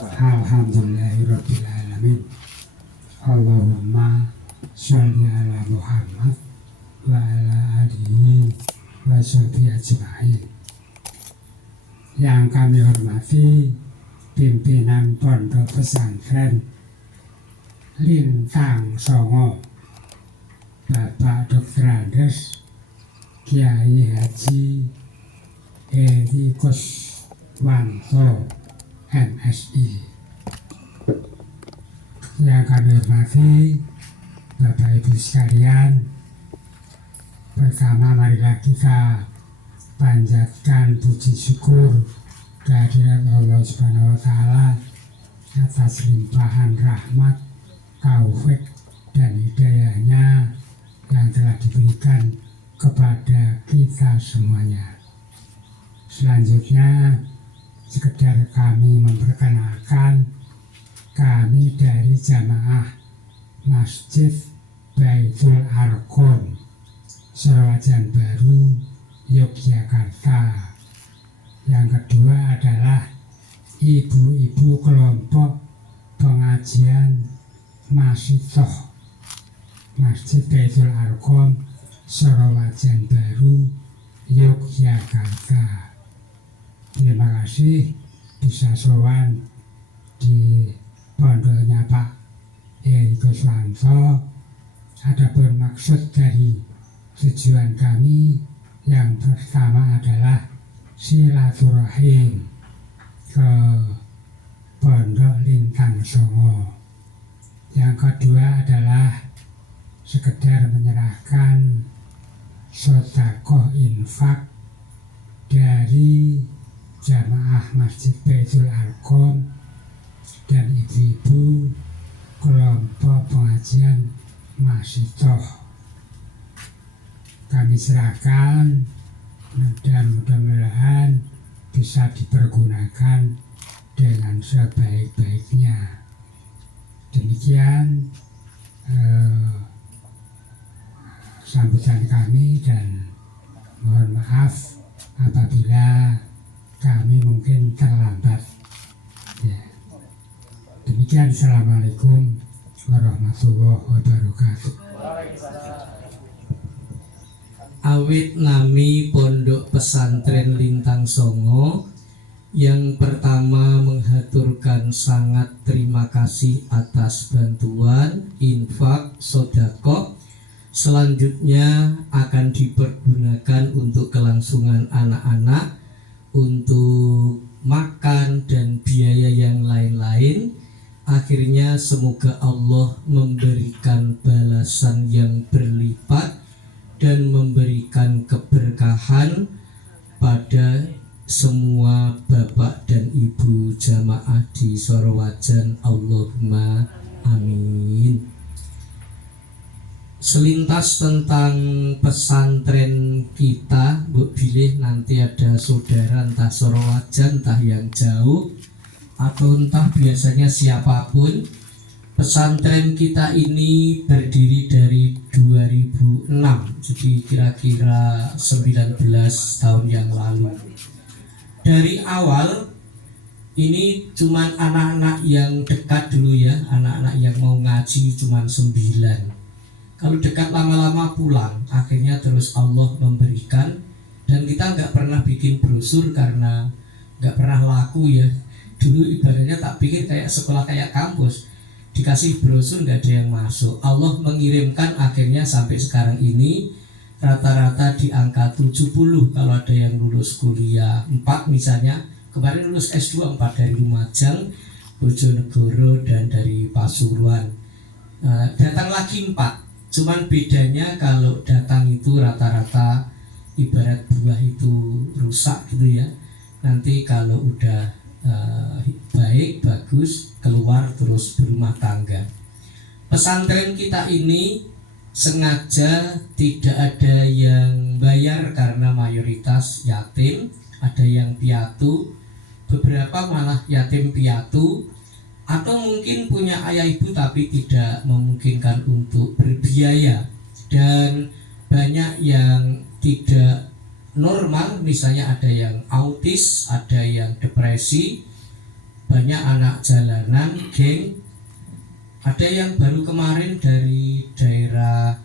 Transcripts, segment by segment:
Alhamdulillahirabbil alamin. Allahumma sholli ala Muhammad wa ala alihi wa sahbihi ajma'in. Yang kami hormati pimpinan Pondok Pesantren Lintang Songo, Bapak Dr. Andes Kiai Haji Edi Kuswanto MSI. Yang kami hormati Bapak Ibu sekalian, pertama marilah kita panjatkan puji syukur kehadirat Allah Subhanahu wa Ta'ala atas limpahan rahmat, taufik dan hidayahnya yang telah diberikan kepada kita semuanya. Selanjutnya, sekedar kami memperkenalkan, kami dari jamaah Masjid Baitul Arqam, Sorowajan Baru, Yogyakarta. Yang kedua adalah ibu-ibu kelompok pengajian Masitoh Masjid Baitul Arqam, Sorowajan Baru, Yogyakarta. Terima kasih bisa sowan di pondoknya Pak Edi Kuswanto. Adapun maksud dari tujuan kami yang pertama adalah silaturahim ke Pondok Lintang Songo. Yang kedua adalah sekedar menyerahkan sedekah infak dari jamaah Masjid Baitul Arqam dan ibu-ibu kelompok pengajian Masitoh. Kami serahkan dan mudah-mudahan bisa dipergunakan dengan sebaik-baiknya. Demikian sambutan kami, dan mohon maaf apabila kami mungkin terlambat. Ya. Demikian, Assalamualaikum warahmatullahi wabarakatuh. Awit nami Pondok Pesantren Lintang Songo, yang pertama menghaturkan sangat terima kasih atas bantuan infak sodako. Selanjutnya akan dipergunakan untuk kelangsungan anak-anak, untuk makan dan biaya yang lain-lain. Akhirnya semoga Allah memberikan balasan yang berlipat dan memberikan keberkahan pada semua bapak dan ibu jamaah di Sorowajan. Allahumma amin. Selintas tentang pesantren kita, Mbok Bilih, nanti ada saudara entah Sorowajan, entah yang jauh, atau entah biasanya siapapun. Pesantren kita ini berdiri dari 2006, jadi kira-kira 19 tahun yang lalu. Dari awal ini cuman anak-anak yang dekat dulu ya, anak-anak yang mau ngaji cuman 9. Kalau dekat lama-lama pulang, akhirnya terus Allah memberikan, dan kita nggak pernah bikin brosur karena nggak pernah laku ya. Dulu ibaratnya tak pikir kayak sekolah kayak kampus, dikasih brosur nggak ada yang masuk. Allah mengirimkan, akhirnya sampai sekarang ini rata-rata di angka 70 kalau ada yang lulus kuliah 4 misalnya. Kemarin lulus S2 4 dari Lumajang, Bojonegoro, dan dari Pasuruan. Datang lagi 4. Cuman bedanya kalau datang itu rata-rata ibarat buah itu rusak gitu ya. Nanti kalau udah baik, bagus, keluar terus berumah tangga. Pesantren kita ini sengaja tidak ada yang bayar karena mayoritas yatim, ada yang piatu, beberapa malah yatim piatu, atau mungkin punya ayah ibu tapi tidak memungkinkan untuk berbiaya, dan banyak yang tidak normal, misalnya ada yang autis, ada yang depresi, banyak anak jalanan, geng. Ada yang baru kemarin dari daerah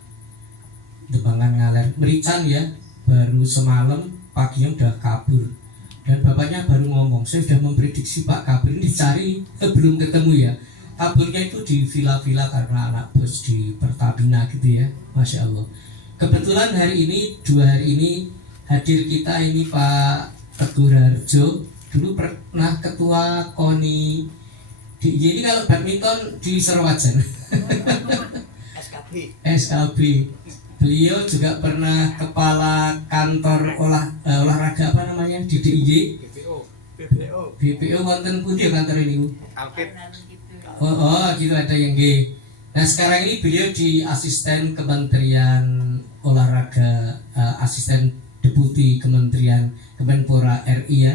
Dembangan Ngaler, Merican ya, baru semalam paginya udah kabur. Dan bapaknya baru ngomong, saya sudah memprediksi Pak kabur ini dicari, belum ketemu ya. Kaburnya itu di villa-villa karena anak bos di Pertamina gitu ya, Masya Allah. Kebetulan dua hari ini hadir kita ini Pak Teguh Harjo, dulu pernah ketua KONI ini kalau badminton di Serowajan. SKB. Beliau juga pernah kepala kantor olahraga apa namanya di DIY. BPO wonten pundi kantor ini? Oh, gitu ada yang G. Nah, sekarang ini beliau di asisten Kementerian Olahraga, asisten deputi Kementerian Kemenpora RI ya.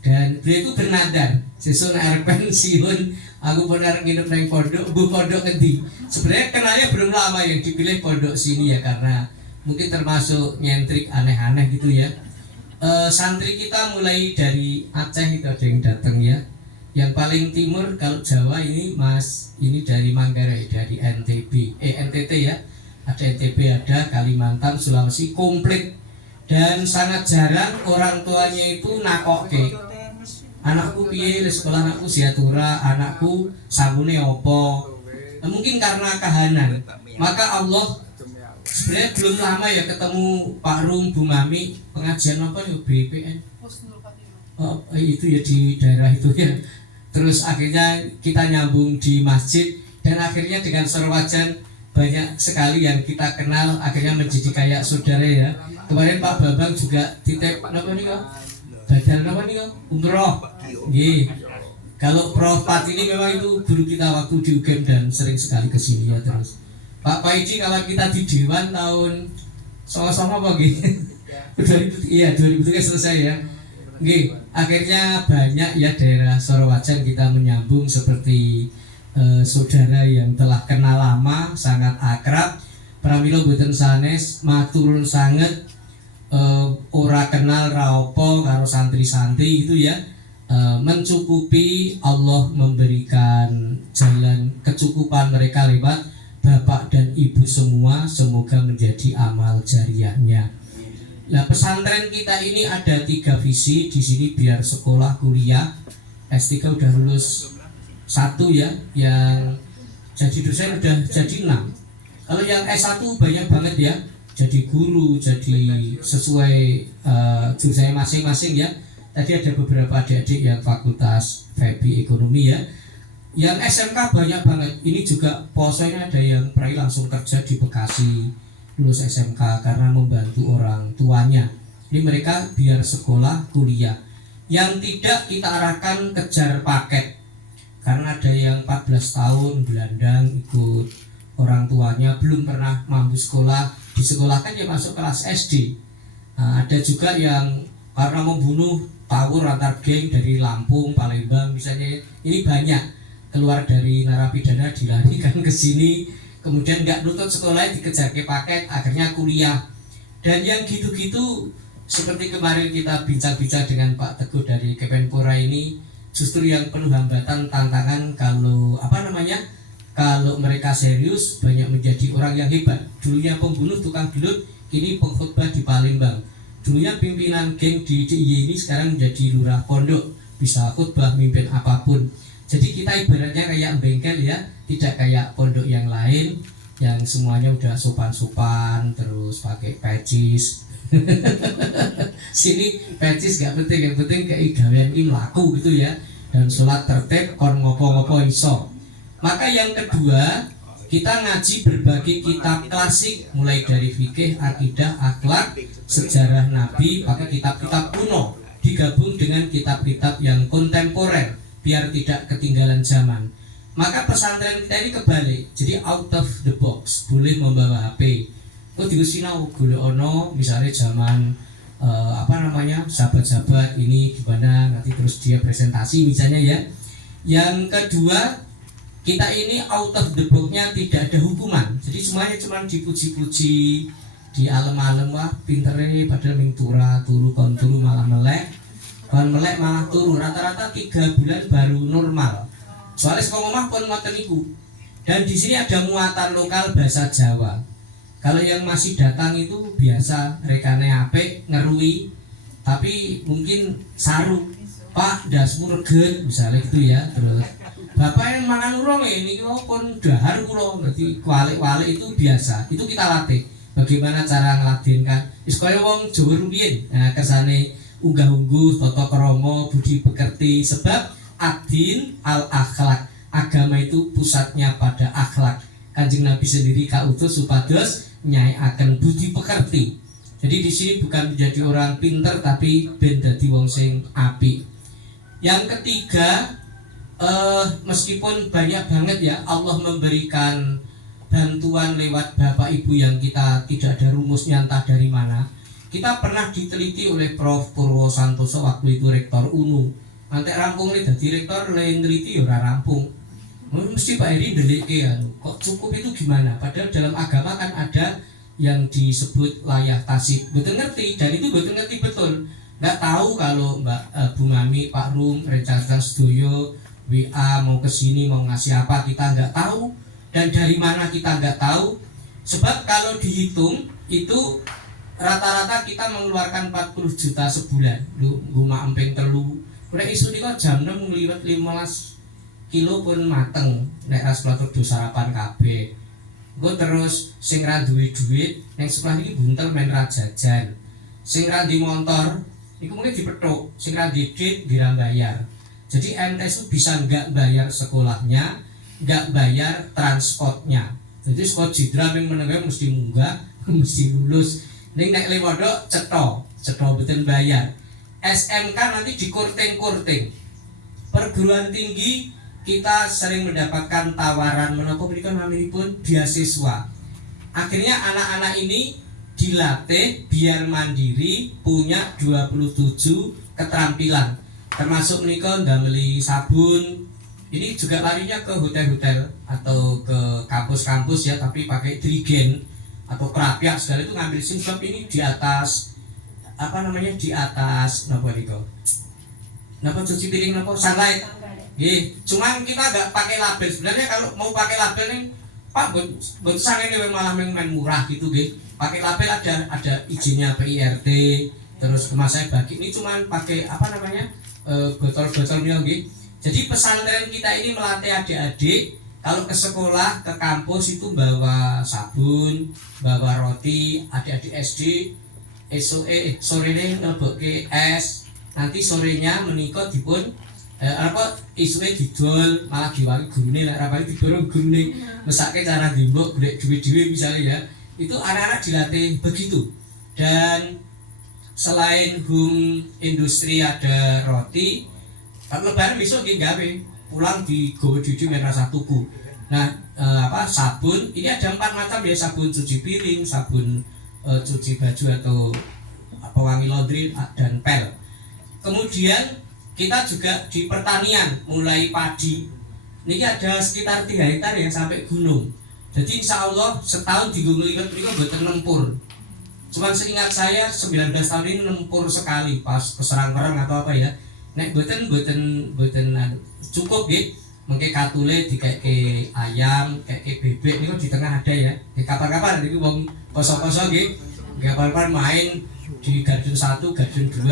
Dan beliau itu bernadar, sesun arep pensiun, aku benar nginep nang pondok, bu pondok ngendi. Sebenarnya kenalnya belum lama yang dipilih pondok sini ya karena mungkin termasuk nyentrik aneh-aneh gitu ya. Santri kita mulai dari Aceh itu ada yang datang ya. Yang paling timur kalau Jawa ini Mas, ini dari Manggarai, dari NTT ya. Ada NTB, ada Kalimantan, Sulawesi komplit. Dan sangat jarang orang tuanya itu nakoke. Anakku piye sekolah, anakku siatura, anakku sabune opo. Nah, mungkin karena kahanan. Maka Allah sebenarnya belum lama ya ketemu Pak Rum, Bu Mami, pengajian apa ya BPN. Oh, itu ya di daerah itu ya. Terus akhirnya kita nyambung di masjid dan akhirnya dengan Serowajan banyak sekali yang kita kenal akhirnya menjadi kayak saudara ya. Kemarin Pak Bambang juga titip apa nih kok? Badal apa nih kok? Umroh. Nggih. Kalau Prof Pat ini memang itu guru kita waktu di UGM dan sering sekali ke sini ya terus. Pak Paiji kawan kita di Dewan tahun sama-sama apa nggih? 2003 selesai ya. Nggih, akhirnya banyak ya daerah Serowajan kita menyambung seperti saudara yang telah kenal lama, sangat akrab. Pramila boten sanes, maturun sanget, ora kenal raopo karo santri-santri itu ya. Mencukupi, Allah memberikan jalan kecukupan mereka lewat bapak dan ibu semua, semoga menjadi amal jariahnya. Nah, pesantren kita ini ada 3 visi di sini biar sekolah kuliah. S3 udah lulus 1 ya, yang jadi dosen udah jadi 6. Kalau yang S1 banyak banget ya, jadi guru, jadi sesuai jurusannya masing-masing ya. Tadi ada beberapa adik-adik yang fakultas FEBI ekonomi ya. Yang SMK banyak banget. Ini juga posonya ada yang pernah langsung kerja di Bekasi, lulus SMK karena membantu orang tuanya. Ini mereka biar sekolah kuliah. Yang tidak kita arahkan kejar paket. Karena ada yang 14 tahun gelandang ikut orang tuanya, belum pernah mampu sekolah, disekolahkan ya masuk kelas SD. Nah, ada juga yang karena membunuh tawur antar geng dari Lampung, Palembang misalnya, ini banyak keluar dari narapidana dilarikan ke sini, kemudian nggak nutut sekolah dikejar ke paket, akhirnya kuliah. Dan yang gitu-gitu seperti kemarin kita bincang-bincang dengan Pak Teguh dari Kemenpora ini, justru yang penuh hambatan, tantangan kalau kalau mereka serius banyak menjadi orang yang hebat. Dulunya pembunuh tukang gelut, kini pengkhotbah di Palembang. Dulunya pimpinan geng di DIY ini sekarang menjadi lurah pondok, bisa khotbah, mimpin apapun. Jadi kita ibaratnya kayak bengkel ya, tidak kayak pondok yang lain yang semuanya udah sopan-sopan, terus pakai patches. Sini patches gak penting, yang penting kayak gawean ini laku gitu ya. Dan sholat tertib, kon ngopo-ngopo iso. Maka yang kedua, kita ngaji berbagai kitab klasik, mulai dari fikih, akidah, akhlak, sejarah Nabi, pakai kitab-kitab kuno, digabung dengan kitab-kitab yang kontemporer, biar tidak ketinggalan zaman. Maka pesantren kita ini kebalik, jadi out of the box, boleh membawa HP. Oh diusinau boleh ono, misalnya zaman sahabat-sahabat ini gimana, nanti terus dia presentasi misalnya ya. Yang kedua, kita ini out of the box-nya tidak ada hukuman, jadi semuanya cuma dipuji-puji, di alam-alam wah pintere padahal ming turu konturu malah melek. kon melek malah turu rata-rata 3 bulan baru normal. Soalnya sekolah omah pun ngoten niku. Dan di sini ada muatan lokal bahasa Jawa. Kalau yang masih datang itu biasa rekane apik ngerui, tapi mungkin saru, Pak dasmu reget misalnya gitu ya. Terus Bapak yang mangan urung ini pun dahar kula, berarti kualik-kualik itu biasa. Itu kita latih. Bagaimana cara ngeladenkan? Wis kaya wong Jawa rumiyin. Nah, kersane unggah-ungguh, tata krama, budi pekerti, sebab adin al akhlak. Agama itu pusatnya pada akhlak. Kanjeng Nabi sendiri kautus supados nyai akan budi pekerti. Jadi di sini bukan menjadi orang pinter tapi ben dadi wong sing apik. Yang ketiga, meskipun banyak banget ya Allah memberikan bantuan lewat bapak ibu yang kita tidak ada rumusnya entah dari mana. Kita pernah diteliti oleh Prof. Purwo Santoso waktu itu rektor UNU. Nanti rampung nih dadi rektor lain teliti ya ora rampung. Mesti Pak Heri ndelike ya, kok cukup itu gimana? Padahal dalam agama kan ada yang disebut layah tasib. Betul ngerti dan itu betul ngerti betul. Nggak tahu kalau Mbak Bu Mami, Pak Rum, rencanakan studio, WA mau kesini mau ngasih apa kita nggak tahu dan dari mana kita nggak tahu. Sebab kalau dihitung itu rata-rata kita mengeluarkan 40 juta sebulan. Guma empeng telu. Udah isu ini kok jam 6 ngliwet 15 kilo pun mateng. Nek ras pelatur do sarapan kabeh. Gue terus sing ra duwe duit yang sekolah ini buntel main ra jajan. Sing ra di motor iku mungkin dipethuk, sing ra di duit dira bayar. Jadi MTS itu bisa nggak bayar sekolahnya, nggak bayar transportnya. Jadi sekolah jidra yang menengah mesti munggah, mesti lulus. Ning nek lewodok cetha betul bayar. SMK nanti dikurting-kurting. Perguruan tinggi kita sering mendapatkan tawaran menapa menika naminipun beasiswa. Akhirnya anak-anak ini dilatih biar mandiri, punya 27 keterampilan. Termasuk menika ndameli sabun. Ini juga larinya ke hotel-hotel atau ke kampus-kampus ya, tapi pakai drigen atau kerapiak segala itu ngambil SIM sebab ini di atas di atas napa niku. Napa cuci piring napa sunlight. Cuman kita nggak pakai label. Sebenarnya kalau mau pakai label nih, Pak, buat sange ini malah main murah gitu, pakai label ada izinnya PIRT, terus kemasannya bagi. Ini cuman pakai botol-botolnya, Jadi pesantren kita ini melatih adik-adik kalau ke sekolah, ke kampus itu bawa sabun, bawa roti, adik-adik SD, sorenya ngelebokke es, nanti sorenya menikah dipun isuke didol malah diwangi gurune nek rapane didorong gurune mesake cara dimbok golek duit dhewe misalnya ya. Itu anak-anak dilatih begitu. Dan selain industri ada roti, kan lebaran besok nggih gawe pulang digowo cucu men rasa tuku. Nah, sabun ini ada 4 macam ya, sabun cuci piring, sabun cuci baju atau pewangi laundry dan pel. Kemudian kita juga di pertanian mulai padi. Ini ada sekitar 3 hektar ya sampai gunung. Jadi insya Allah setahun di gunung itu mboten nempur. Cuman seingat saya 19 tahun ini nempur sekali pas keserang-kerang atau apa ya. Nek boten cukup nggih. Mengke katule dikeke ayam, keke bebek niku di tengah ada ya. Kapan-kapan niku wong poso-poso nggih. Kapan-kapan main di garden 1, garden 2,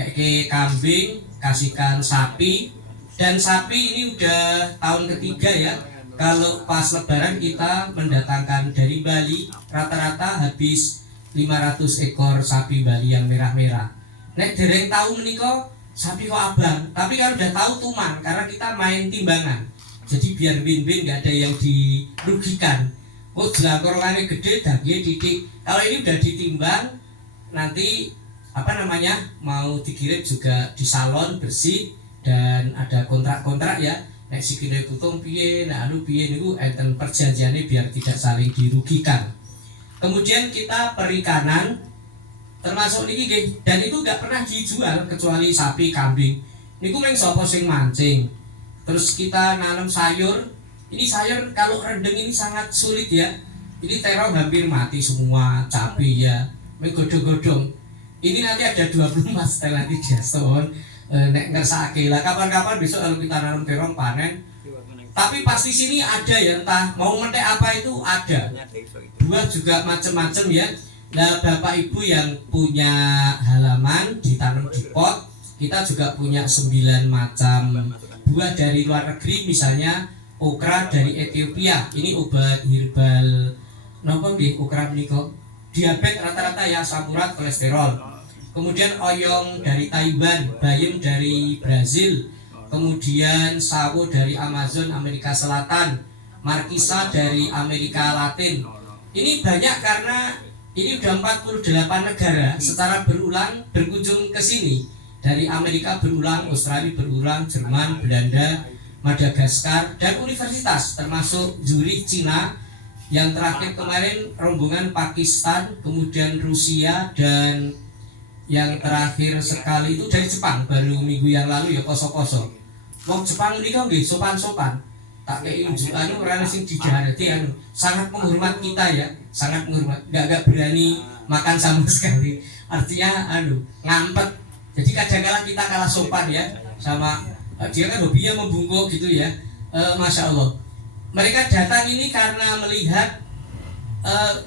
keke kambing, kasihkan sapi. Dan sapi ini udah tahun ketiga ya. Kalau pas lebaran kita mendatangkan dari Bali rata-rata habis 500 ekor sapi Bali yang merah-merah. Nek dereng tahu menika sapi kok abang, tapi kalau udah tahu tuman karena kita main timbangan. Jadi biar win-win, nggak ada yang dirugikan. Oh jelangkorongane gede, dagingnya titik. Kalau ini udah ditimbang, nanti mau dikirim juga di salon bersih dan ada kontrak-kontrak ya. Nek sikile putung piye, piye niku enten perjanjiannya biar tidak saling dirugikan. Kemudian kita perikanan termasuk niki nggih, dan itu nggak pernah dijual kecuali sapi, kambing. Niku meng sapa sing mancing. Terus kita nanam sayur. Ini sayur kalau rendeng ini sangat sulit ya. Ini terong hampir mati semua, cabai ya, meng godhong-godhong. Ini nanti ada 24 setelah 3 tahun. Nek ngersake lah kapan-kapan besok kalau kita nanam terong panen. Tapi pasti sini ada ya, entah mau metek apa itu ada. Buah juga macam-macam ya. Nah, Bapak Ibu yang punya halaman ditanam di pot, kita juga punya 9 macam buah dari luar negeri, misalnya okra dari Ethiopia. Ini obat herbal napa nggih okra menika? Diabetes rata-rata ya, asam urat, kolesterol. Kemudian oyong dari Taiwan, bayam dari Brazil, kemudian sawo dari Amazon Amerika Selatan, markisa dari Amerika Latin. Ini banyak karena ini udah 48 negara secara berulang berkunjung ke sini. Dari Amerika berulang, Australia berulang, Jerman, Belanda, Madagaskar, dan universitas termasuk Zurich, Cina. Yang terakhir kemarin rombongan Pakistan, kemudian Rusia, dan yang terakhir sekali itu dari Jepang, baru minggu yang lalu ya poso-poso. Wong Jepang ini kan nggih sopan-sopan. Tak kayak anu ora sing dijahati anu sangat menghormat kita ya, sangat menghormat. Enggak berani makan sama sekali. Artinya anu ngampet. Jadi kadang-kadang kita kalah sopan ya sama dia kan hobinya membungkuk gitu ya. Masya Allah. Mereka datang ini karena melihat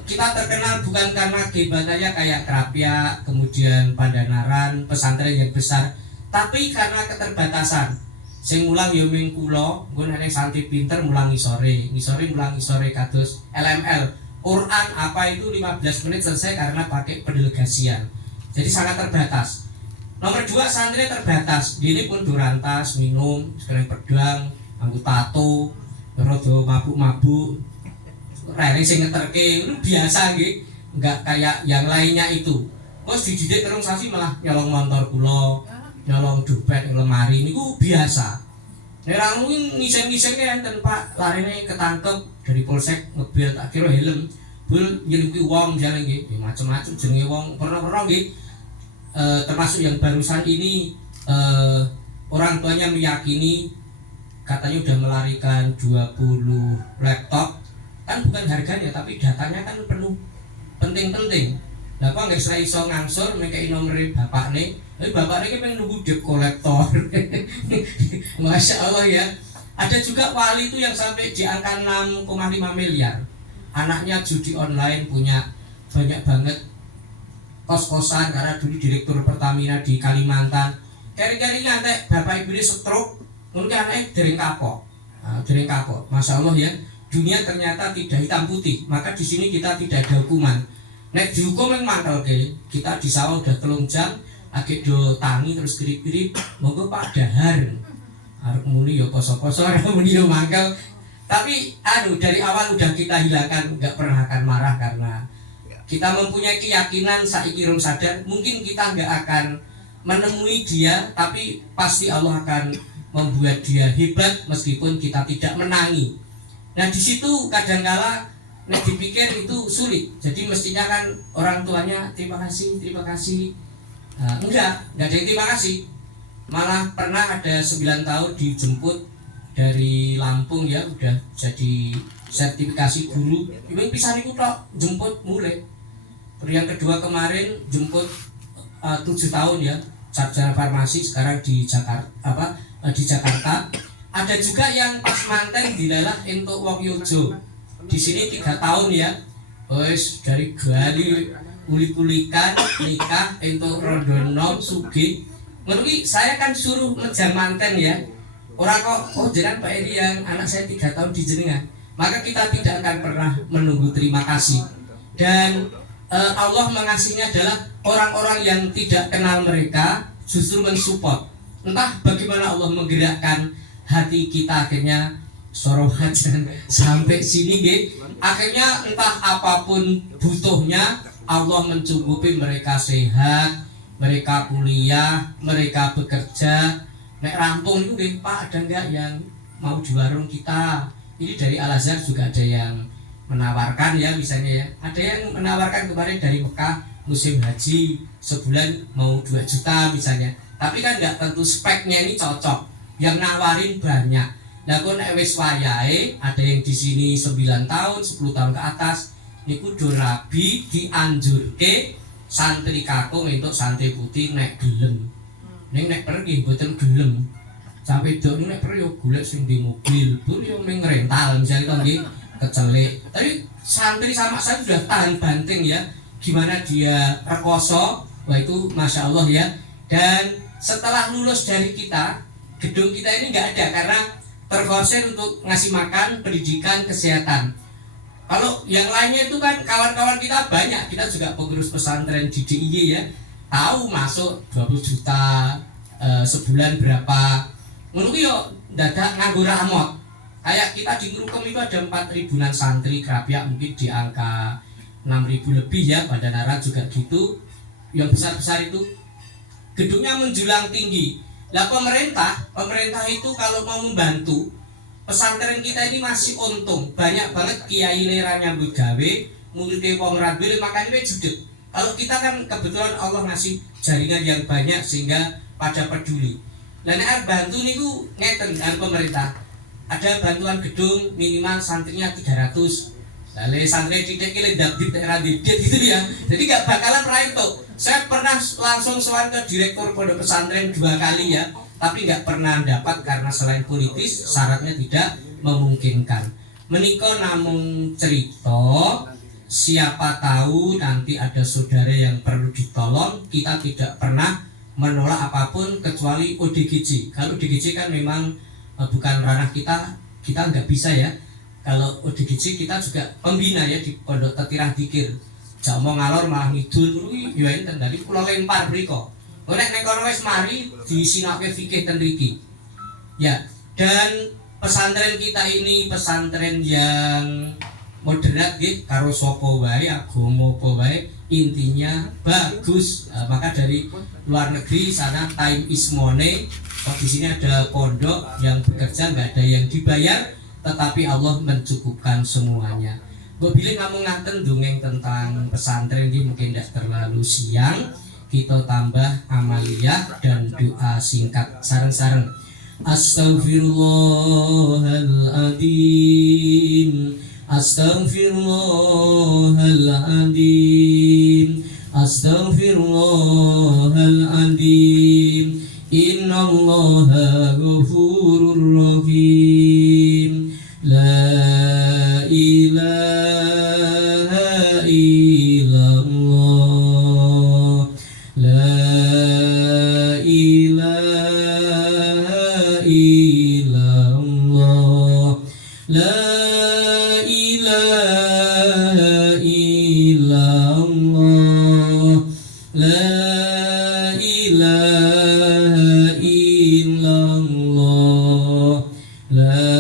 kita terkenal bukan karena kehebatannya kayak Kerapia, kemudian Pandanaran, pesantren yang besar, tapi karena keterbatasan. Sing mulang yo ming kula, nggon nek santri pinter mulang ngisore mulang ngisore kados LML. Quran apa itu 15 menit selesai karena pakai pendelegasian. Jadi sangat terbatas. Nomor 2 santri terbatas. Ini pun durantas, minum, sekalian pedang, anggo tato, rada mabuk-mabuk. Rene sing ngeterke itu biasa nggih, enggak kayak yang lainnya itu. Terus dididik terus sasi malah nyolong motor kula, nyolong dompet lemari niku biasa. Nek ra mungkin ngising-ngising enten Pak, larine ketangkep dari polsek ngebel tak kira helm. Bul nyelingkuhi wong jane nggih, ya macam-macam jenenge wong pernah nggih. Termasuk yang barusan ini orang tuanya meyakini katanya udah melarikan 20 laptop. Kan bukan harganya tapi datanya kan penuh penting-penting. Lah kok nggak iso ngangsur ngekei nomere bapakne. Tapi bapakne ki pengen nunggu debt collector. Masya Allah ya. Ada juga wali itu yang sampai di angka 6,5 miliar. Anaknya judi online, punya banyak banget kos-kosan karena dulu direktur Pertamina di Kalimantan. Keri-keri ngantek bapak ibu ini stroke, mungkin anaknya dereng kapok. Dereng kapok. Masya Allah ya. Dunia ternyata tidak hitam putih, maka di sini kita tidak ada hukuman. Nek dihukum yang mantel ke, kita di sawah udah 3 jam, agak do tangi terus kirip-kirip, monggo Pak dahar. Arep muni yo poso-poso, arep muni yo mangkel. Tapi dari awal udah kita hilangkan, nggak pernah akan marah karena kita mempunyai keyakinan saiki rum sadar, mungkin kita nggak akan menemui dia, tapi pasti Allah akan membuat dia hebat meskipun kita tidak menangi. Nah di situ kadangkala nek dipikir itu sulit. Jadi mestinya kan orang tuanya terima kasih. Enggak ada yang terima kasih. Malah pernah ada 9 tahun dijemput dari Lampung ya, udah jadi sertifikasi guru. Ini bisa niku tok jemput mulai. Yang kedua kemarin jemput 7 tahun ya, sarjana farmasi sekarang di Jakarta di Jakarta. Ada juga yang pas manten dilalah untuk wong yojo. Di sini 3 tahun ya. Wes dari gali kulik-kulikan nikah untuk rodonom sugih. Menurut saya kan suruh menjang manten ya. Orang kok jangan Pak Edi yang anak saya 3 tahun dijenengan. Maka kita tidak akan pernah menunggu terima kasih. Dan Allah mengasihinya adalah orang-orang yang tidak kenal mereka justru mensupport. Entah bagaimana Allah menggerakkan hati kita akhirnya sorowajan sampai sini nggih. Akhirnya entah apapun butuhnya Allah mencukupi mereka sehat, mereka kuliah, mereka bekerja. Nek rampung itu nggih Pak, ada enggak yang mau di warung kita? Ini dari Al Azhar juga ada yang menawarkan ya misalnya ya. Ada yang menawarkan kemarin dari Mekah musim haji sebulan mau 2 juta misalnya. Tapi kan enggak tentu speknya ini cocok. Yang nawarin banyak. Lah kok nek wis wayahe ada yang di sini 9 tahun, 10 tahun ke atas niku do rabi dianjurke santri kakung entuk santri putih nek gelem. Ning nek pergi mboten gelem. Sampai dok nek pergi yo golek sing di mobil, pun yo ming rental misalnya nggih kecelik. Tapi santri sama saya sudah tahan banting ya. Gimana dia rekoso, wah itu masya Allah ya. Dan setelah lulus dari kita, gedung kita ini nggak ada karena terkonsen untuk ngasih makan, pendidikan, kesehatan. Kalau yang lainnya itu kan kawan-kawan kita banyak, kita juga pengurus pesantren di DIY ya, tahu masuk 20 juta sebulan berapa. Menurut yo dadak nganggo ramot. Kayak kita di Ngrukem itu ada 4.000-an santri kerapiak mungkin di angka 6.000 lebih ya, Bandanara juga gitu. Yang besar-besar itu gedungnya menjulang tinggi. Lah pemerintah itu kalau mau membantu pesantren kita ini masih untung. Banyak banget kiai lera nyambut gawe, muridé wong ra duwe makane judeg. Kalau kita kan kebetulan Allah ngasih jaringan yang banyak sehingga pada peduli. Lah nek bantu niku ngeten kan pemerintah. Ada bantuan gedung minimal santrinya 300. Lalu santri titik ini dapet daerah didik gitu ya. Jadi nggak bakalan pernah itu. Saya pernah langsung soal ke direktur pondok pesantren 2 kali ya, tapi nggak pernah dapat karena selain politis syaratnya tidak memungkinkan. Menikah namun cerita, siapa tahu nanti ada saudara yang perlu ditolong. Kita tidak pernah menolak apapun kecuali ODGJ. Kalau ODGJ kan memang bukan ranah kita nggak bisa ya. Kalau ODGJ kita juga pembina ya di Pondok Tetirah Dikir. Jak mau ngalor malah ngidul kuwi ya enten dari kula lempar mriko. Nek nek kono wis mari disinake fikih ten mriki. Ya, dan pesantren kita ini pesantren yang moderat nggih karo sapa wae, agama apa wae, intinya bagus. Maka dari luar negeri sana time is money. Di sini ada pondok yang bekerja nggak ada yang dibayar, tetapi Allah mencukupkan semuanya. Gue bilang kamu ngaten dongeng tentang pesantren ini mungkin tidak terlalu siang. Kita tambah amaliyah dan doa singkat sareng-sareng. Astaghfirullahaladzim, astaghfirullahaladzim, astaghfirullahaladzim. Innallaha ghafurur rahim. La ilaha illallah, la ilaha illallah, la ilaha illallah, la ilaha illallah, la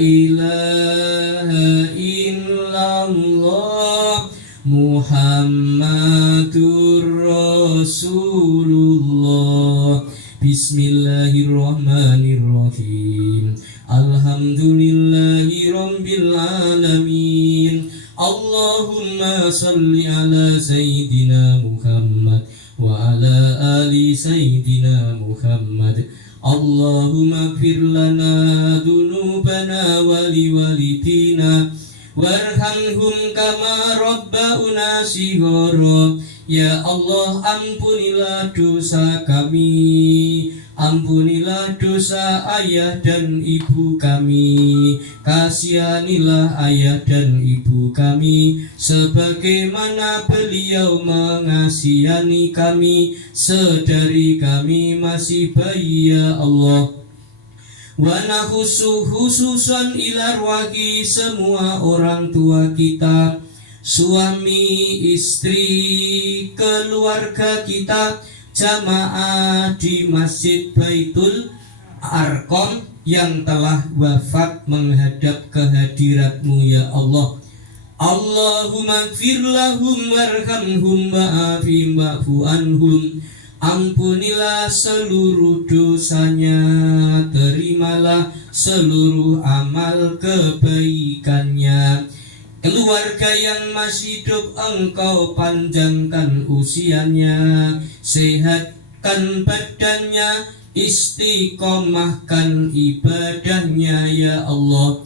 ilaha illallah, Muhammadur Rasulullah. Bismillahirrahmanirrahim. Alhamdulillahi rabbil alamin. Allahumma salli ala sayyidina Muhammad wa ala ali sayyidina Muhammad. Allahumma ighfir lana dhunubana wa liwalidina warhamhum kama rabbauna shighara. Ya Allah, ampunilah dosa kami, ampunilah dosa ayah dan ibu kami, kasihanilah ayah dan ibu kami sebagaimana beliau mengasihani kami sedari kami masih bayi ya Allah. Wa khususan ila arwahi semua orang tua kita, suami, istri, keluarga kita, jamaah di Masjid Baitul Arqam yang telah wafat menghadap kehadirat-Mu ya Allah. Allahumma ighfir lahum warhamhum wa'afihim wa'fu anhum. Ampunilah seluruh dosanya, terimalah seluruh amal kebaikannya. Keluarga yang masih hidup Engkau panjangkan usianya, sehatkan badannya, istiqomahkan ibadahnya ya Allah.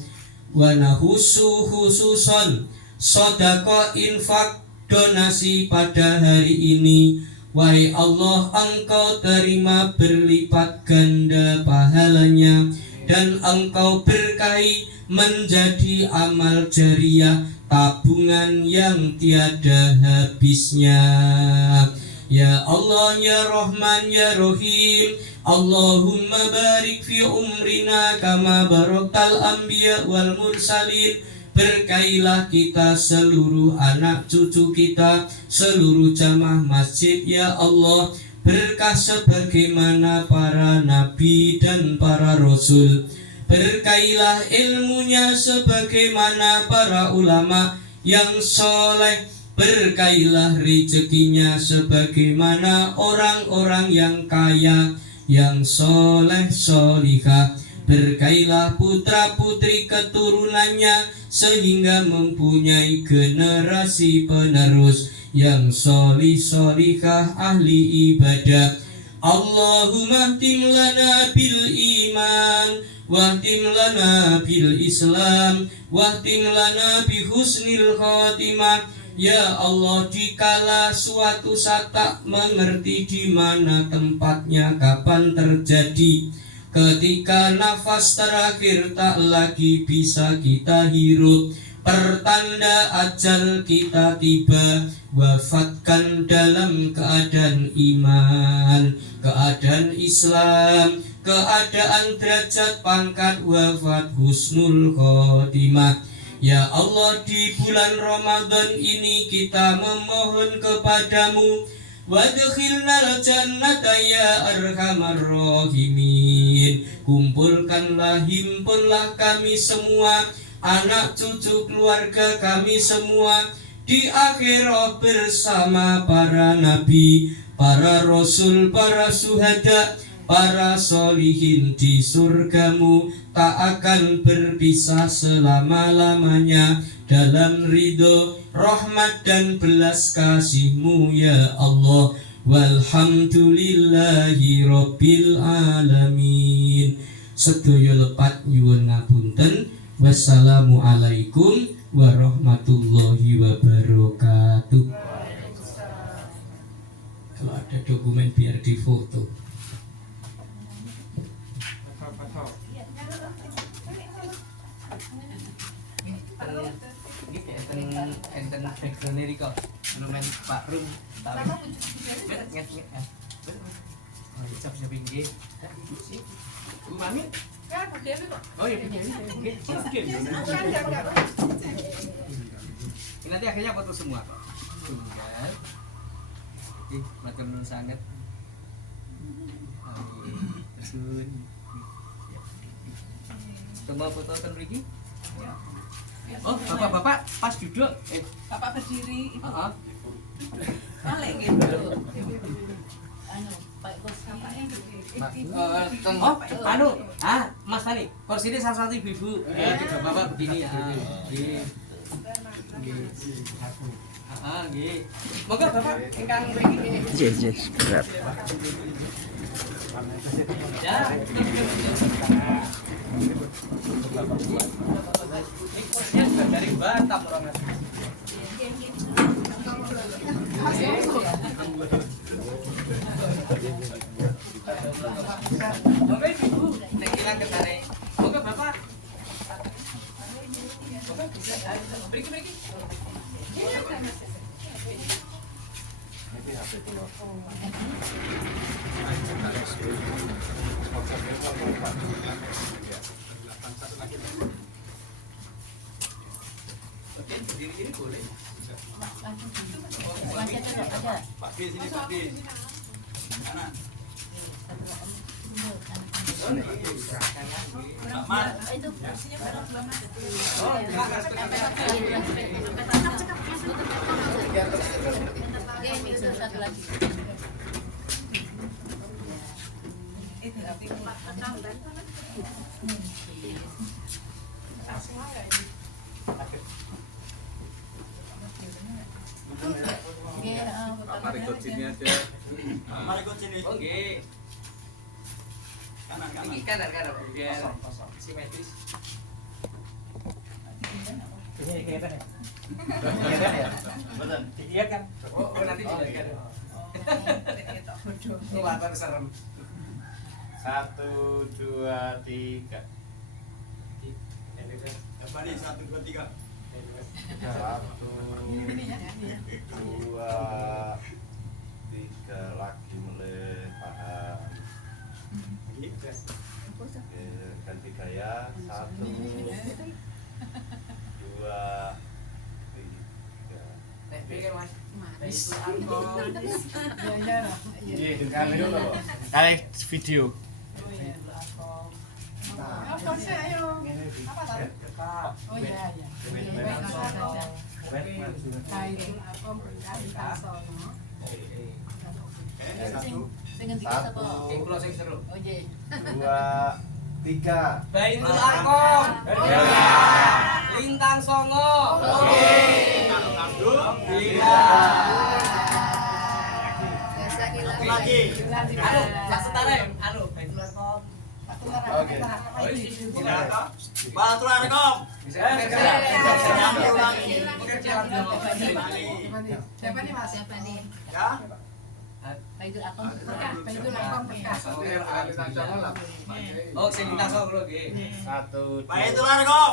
Wa khususan sedekah infak donasi pada hari ini. Wahai Allah, Engkau terima berlipat ganda pahalanya, dan Engkau berkahi menjadi amal jariah, tabungan yang tiada habisnya. Ya Allah, ya Rahman, ya Rahim, Allahumma barik fi umrina kama baraktal anbiya wal mursalin. Berkailah kita, seluruh anak cucu kita, seluruh jamaah masjid, ya Allah. Berkah sebagaimana para nabi dan para rasul. Berkailah ilmunya sebagaimana para ulama yang soleh. Berkailah rezekinya sebagaimana orang-orang yang kaya, yang soleh solihah. Berkailah putra putri keturunannya sehingga mempunyai generasi penerus yang solih solihah ahli ibadah. Allahumma tim lana bil iman, wahtim lana bil Islam, wahtim lana bi husnil khotimah. Ya Allah, dikala suatu saat tak mengerti di mana tempatnya, kapan terjadi, ketika nafas terakhir tak lagi bisa kita hirup, pertanda ajal kita tiba, wafatkan dalam keadaan iman, keadaan Islam, keadaan derajat pangkat, wafat husnul khotimah. Ya Allah, di bulan Ramadan ini kita memohon kepadamu, wadkhilnal jannata ya arhamar rahimin. Kumpulkanlah, himpunlah kami semua, anak cucu keluarga kami semua, di akhirat bersama para nabi, para rasul, para syuhada, para solihin di surgamu, tak akan berpisah selama-lamanya dalam ridho, rahmat dan belas kasih-Mu ya Allah. Walhamdulillahi rabbil alamin. Sedaya lepat nyuwun ngapunten. Wassalamualaikum warahmatullahi wabarakatuh. Kalau ada dokumen biar difoto. Enten background-nya Riko, monumen Pak Rum, tak nget ya. Oh, siap pinggir. Mami? Oh iya, pinggir. Nanti akhirnya foto semua kok. Tunggal. Ih, macam nun sangat. Tersun. Semua foto kan Riki? Oh, bapak-bapak pas duduk. Bapak berdiri, ibu Balik gitu. Mas Tani, kursi ini salah satu ibu-ibu. Bapak begini ya. Moga bapak ingkang mriki. Yes, berat. Ya. Dari Batam orang. Moga ibu, nek ilang ketane. Moga bapak. Moga bisa. Mriki. Oke, berdiri ini boleh. Pak B sini, Pak B. Kanan. Itu kursinya bareng banget. Oh, enggak Ini satu lagi. Mari ikut sini aja. Mari ikut sini. Oke. Kanan. Ini kanan biar simetris. Ini kelihatan ya? Iya kan? Oh nanti dilihat kan. Kelihatan serem. 1, 2, 3. Apa nih 1, 2, 3? 1, 2, 3 lagi mulai paham. Oke, ganti gaya. 1, 2, 3. Tarik video. Satu, Closing seru. 2, 3. Baitul Arqam. Lintang Songo. Lagi. Anu, tak setara. Anu, Baitul Arqam. Oke. Baitul Arqam. Siapa nih Mas? Siapa nih? Ya. Baitul Arqam. Baitul Arqam bekas. Oh, sing lintang Songo lho nggih. 1, 2, Baitul Arqam.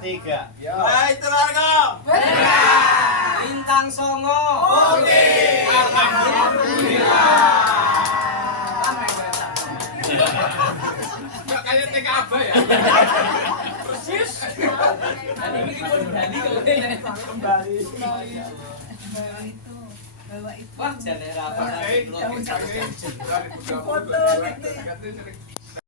3. Baitul Arqam. Lintang Songo. Oke. Kayak TKB ya. Persis. Ini pun berani kembali. Wah, jangan apa. Foto.